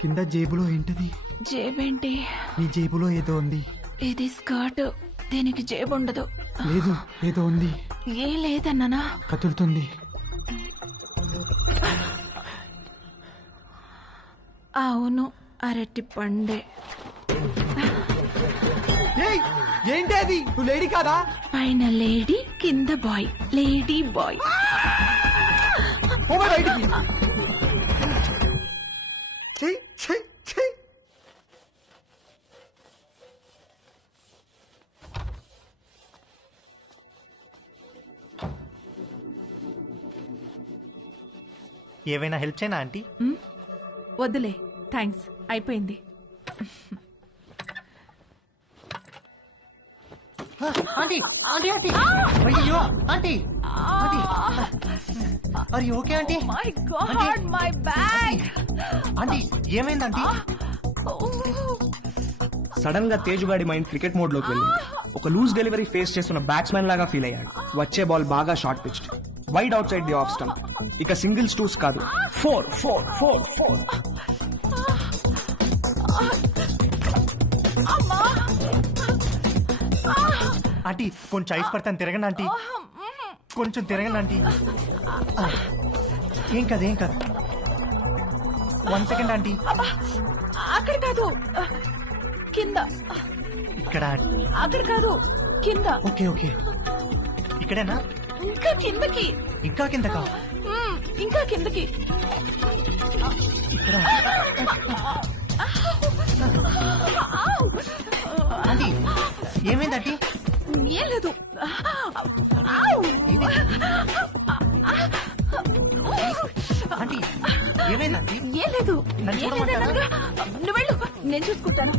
కింద జేబులో ఏంటది? జేబేంటి? నీ జేబులో ఏదో ఉంది. ఇది స్కర్ట్, దీనికి జేబు ఉండదు. లేదు, ఏదో ఉంది. ఏం లేదన్నానా? కదులుతుంది. అవును, అరటి పండే. ఏంటి అది? నువ్వు లేడీ కాదా? పైన లేడీ, కింద బాయ్. Lady bye. బయటికి. ఏవైనా హెల్ప్ చేయనా ఆంటీ? వద్దులే, థ్యాంక్స్, అయిపోయింది. ఆంటీ ఆంటీ ఆంటీ అయ్యో aunty aunty are you okay aunty? My god, my bag. Aunty ఏమైంది ఆంటీ? సడన్ గా తేజుగాడి మైండ్ క్రికెట్ మోడ్ లోకి వెళ్ళింది. ఒక లూజ్ డెలివరీ ఫేస్ చేస్తున్న బ్యాట్స్మెన్ లాగా ఫీల్ అయ్యాడు. వచ్చే బాల్ బాగా short pitched, wide outside the off stump. ఇక సింగిల్స్ టూస్ కాదు, 4 4 4 4. ఆంటీ కొంచెం ఐస్ పడతాను, తిరగండి ఆంటీ, కొంచెం తిరగండి ఆంటీ. ఏం కాదు ఏం కాదు. 1 సెకండ్ ఆంటీ. అక్కడ కాదు, కింద. ఇక్కడ. అక్కడ కాదు, కింద. ఓకే ఓకే, ఇక్కడేనా? ఇంకా కిందకి. ఇంకా కిందకా? ఇంకా కిందకి. ఇక్కడ. ఆంటీ ఏమైంది ఆంటీ? ఏం లేదు. ఆంటీ ఏమైంది ఆంటీ? ఏం లేదు. నన్ను ఏం లేదు చూడమంటారా? అన్నగా. నువ్వు వెళ్ళు, నేను చూసుకుంటాను.